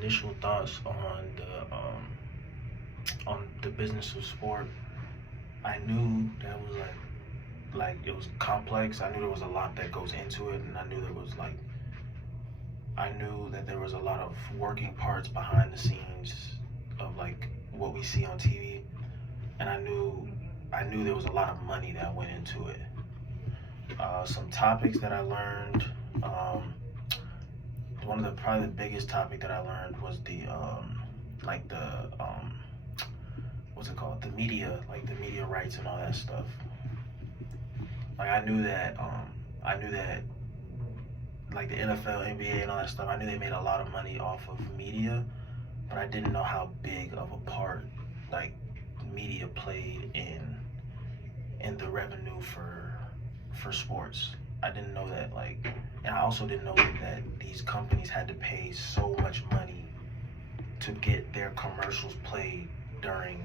initial thoughts on the business of sport. I knew that was like it was complex. I knew there was a lot that goes into it, and I knew that there was a lot of working parts behind the scenes of like what we see on TV, and I knew there was a lot of money that went into it. Some topics that I learned. One of the probably the biggest topic that I learned was like the what's it called, the media rights and all that stuff. Like I knew that like the NFL, NBA, and all that stuff. I knew they made a lot of money off of media, but I didn't know how big of a part like media played in the revenue for sports. I didn't know that and I also didn't know that these companies had to pay so much money to get their commercials played during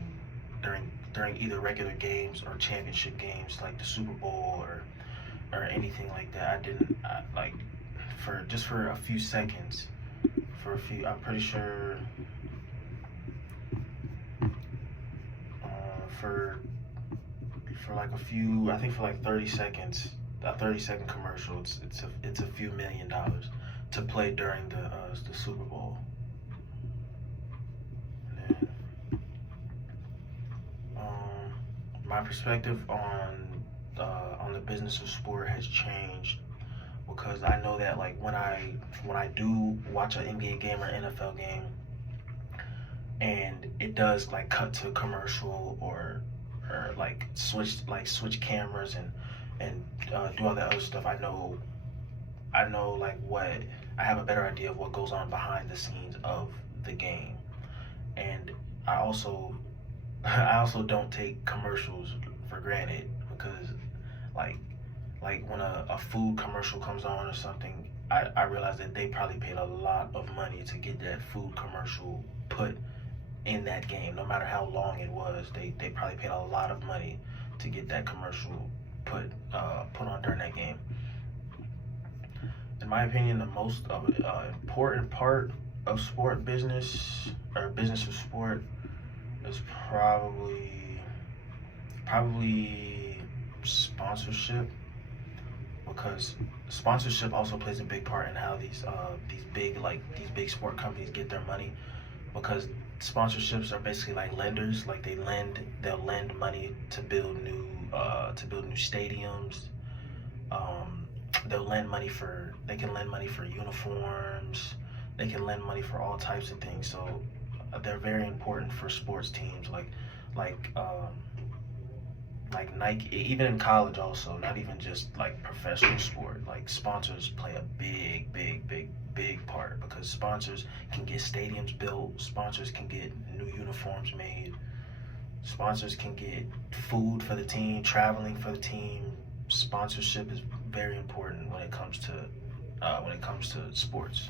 either regular games or championship games like the Super Bowl or anything like that. For a few seconds, I'm pretty sure for like a few, I think for like 30 seconds, a 30-second commercial, it's a few $1,000,000 to play during the Super Bowl. And then, my perspective on the business of sport has changed because I know that like when I do watch an NBA game or NFL game and it does like cut to commercial or like switch cameras and do all that other stuff, I know like what I have a better idea of what goes on behind the scenes of the game. And I also I also don't take commercials for granted because like when a food commercial comes on or something, I realize that they probably paid a lot of money to get that food commercial put in that game. No matter how long it was, they probably paid a lot of money to get that commercial put on during that game. In my opinion, the most important part of sport business or business of sport is probably sponsorship, because sponsorship also plays a big part in how these big sport companies get their money, because sponsorships are basically like lenders. Like they'll lend money to build new stadiums. They can lend money for uniforms. They can lend money for all types of things. So they're very important for sports teams like like Nike, even in college also, not even just like professional sport. Like sponsors play a big part, because sponsors can get stadiums built, sponsors can get new uniforms made, sponsors can get food for the team, traveling for the team. Sponsorship is very important when it comes to sports.